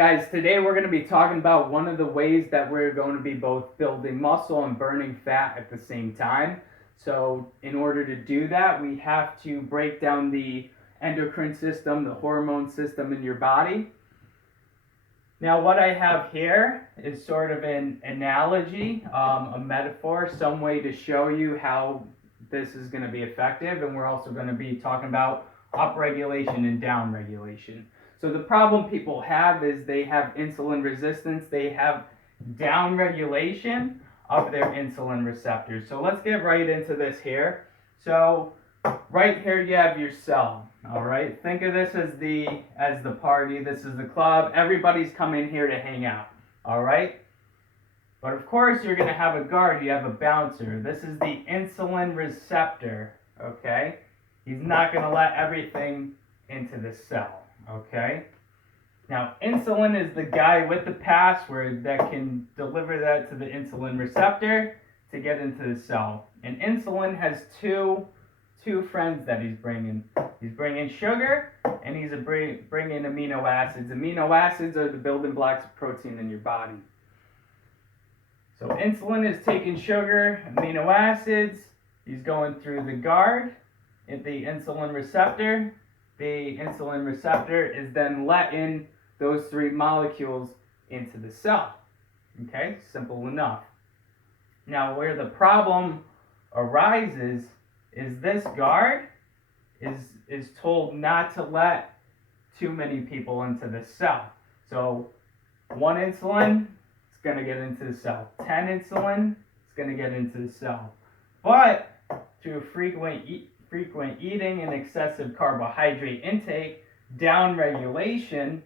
guys, today we're going to be talking about one of the ways that we're going to be both building muscle and burning fat at the same time. So in order to do that, we have to break down the endocrine system, the hormone system in your body. Now what I have here is sort of an analogy, a metaphor, some way to show you how this is going to be effective, and we're also going to be talking about upregulation and downregulation. So the problem people have is they have insulin resistance, they have downregulation of their insulin receptors. So let's get right into this here. So right here you have your cell, all right? Think of this as the party, this is the club, everybody's coming here to hang out, all right? But of course you're gonna have a guard, you have a bouncer. This is the insulin receptor, okay? He's not gonna let everything into the cell. Okay, now insulin is the guy with the password that can deliver that to the insulin receptor to get into the cell. And insulin has two friends that he's bringing. He's bringing sugar and he's bringing amino acids. Amino acids are the building blocks of protein in your body. So insulin is taking sugar, amino acids. He's going through the guard at the insulin receptor. The insulin receptor is then letting those three molecules into the cell. Okay, simple enough. Now where the problem arises is this guard is told not to let too many people into the cell. So 1 insulin is going to get into the cell. 10 insulin is going to get into the cell. But through frequent eating and excessive carbohydrate intake, downregulation,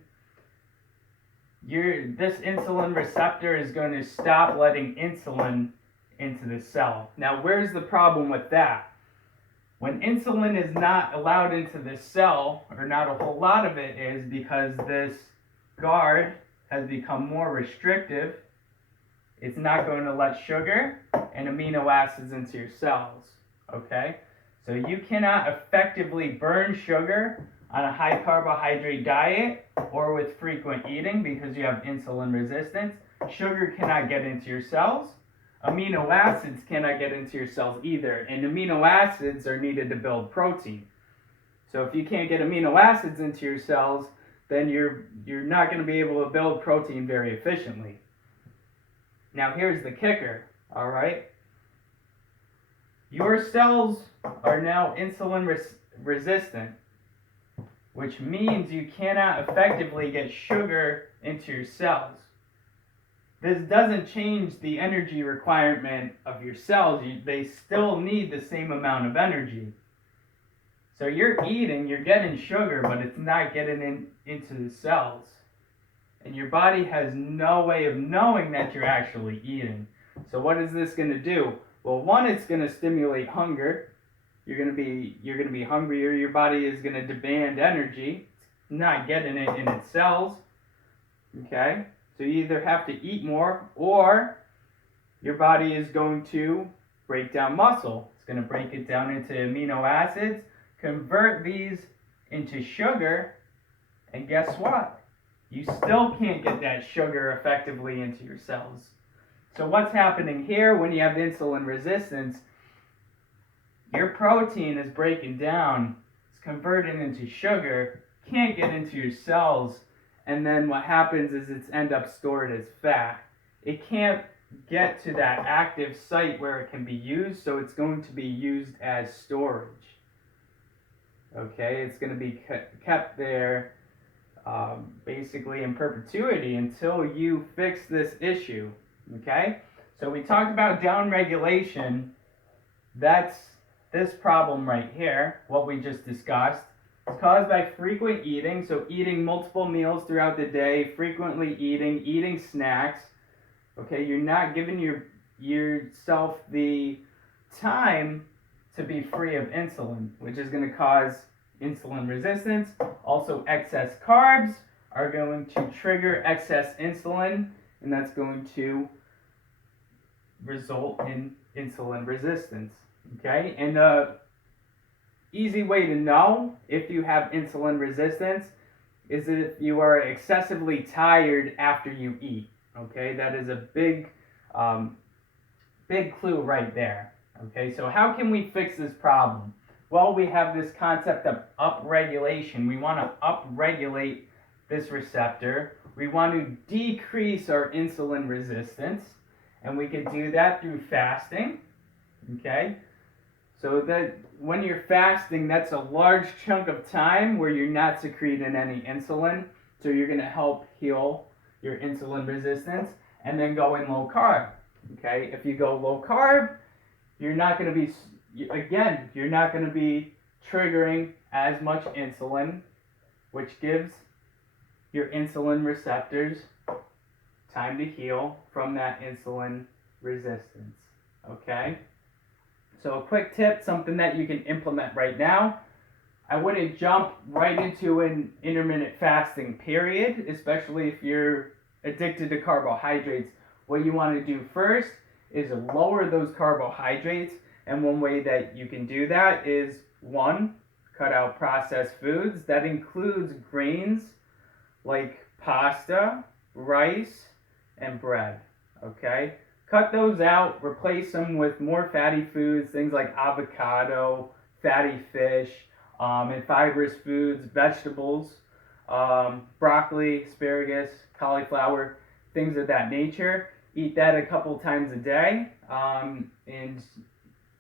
this insulin receptor is going to stop letting insulin into the cell. Now, where's the problem with that? When insulin is not allowed into the cell, or not a whole lot of it is, because this guard has become more restrictive, it's not going to let sugar and amino acids into your cells, okay? So you cannot effectively burn sugar on a high carbohydrate diet or with frequent eating because you have insulin resistance. Sugar cannot get into your cells. Amino acids cannot get into your cells either. And amino acids are needed to build protein. So if you can't get amino acids into your cells, then you're not going to be able to build protein very efficiently. Now here's the kicker, all right? Your cells are now insulin resistant, which means you cannot effectively get sugar into your cells. This doesn't change the energy requirement of your cells. They still need the same amount of energy. So you're eating, you're getting sugar, but it's not getting into the cells. And your body has no way of knowing that you're actually eating. So what is this going to do? Well, one, it's going to stimulate hunger. You're going to be hungrier. Your body is going to demand energy. It's not getting it in its cells. Okay? So you either have to eat more, or your body is going to break down muscle. It's going to break it down into amino acids, convert these into sugar, and guess what? You still can't get that sugar effectively into your cells. So what's happening here when you have insulin resistance, your protein is breaking down, it's converting into sugar, can't get into your cells, and then what happens is it's end up stored as fat. It can't get to that active site where it can be used, so it's going to be used as storage. Okay, it's going to be kept there basically in perpetuity until you fix this issue. Okay, so we talked about downregulation. That's this problem right here, what we just discussed. It's caused by frequent eating, so eating multiple meals throughout the day, frequently eating snacks. Okay, you're not giving yourself the time to be free of insulin, which is going to cause insulin resistance. Also, excess carbs are going to trigger excess insulin, and that's going to result in insulin resistance. Okay, and the easy way to know if you have insulin resistance is if you are excessively tired after you eat. Okay, that is a um, big clue right there. Okay, so how can we fix this problem? Well, we have this concept of upregulation. We want to upregulate this receptor. We want to decrease our insulin resistance, and we can do that through fasting. Okay, so that when you're fasting, that's a large chunk of time where you're not secreting any insulin. So you're going to help heal your insulin resistance, and then go in low carb. Okay, if you go low carb, you're not going to be, again, you're not going to be triggering as much insulin, which gives your insulin receptors time to heal from that insulin resistance. Okay? So a quick tip, something that you can implement right now. I wouldn't jump right into an intermittent fasting period, especially if you're addicted to carbohydrates. What you want to do first is lower those carbohydrates, and one way that you can do that is, one, cut out processed foods. That includes grains like pasta, rice, and bread. Okay? Cut those out, replace them with more fatty foods, things like avocado, fatty fish, and fibrous foods, vegetables, broccoli, asparagus, cauliflower, things of that nature. Eat that a couple times a day. And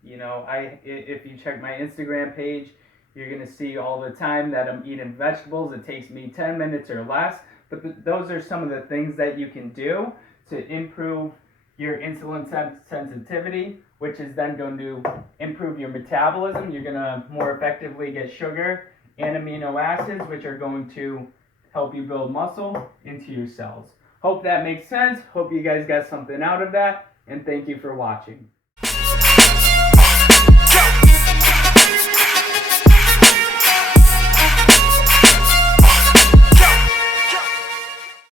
you know, if you check my Instagram page, you're gonna see all the time that I'm eating vegetables. It takes me 10 minutes or less. But those are some of the things that you can do to improve your insulin sensitivity, which is then going to improve your metabolism. You're going to more effectively get sugar and amino acids, which are going to help you build muscle into your cells. Hope that makes sense. Hope you guys got something out of that, and thank you for watching.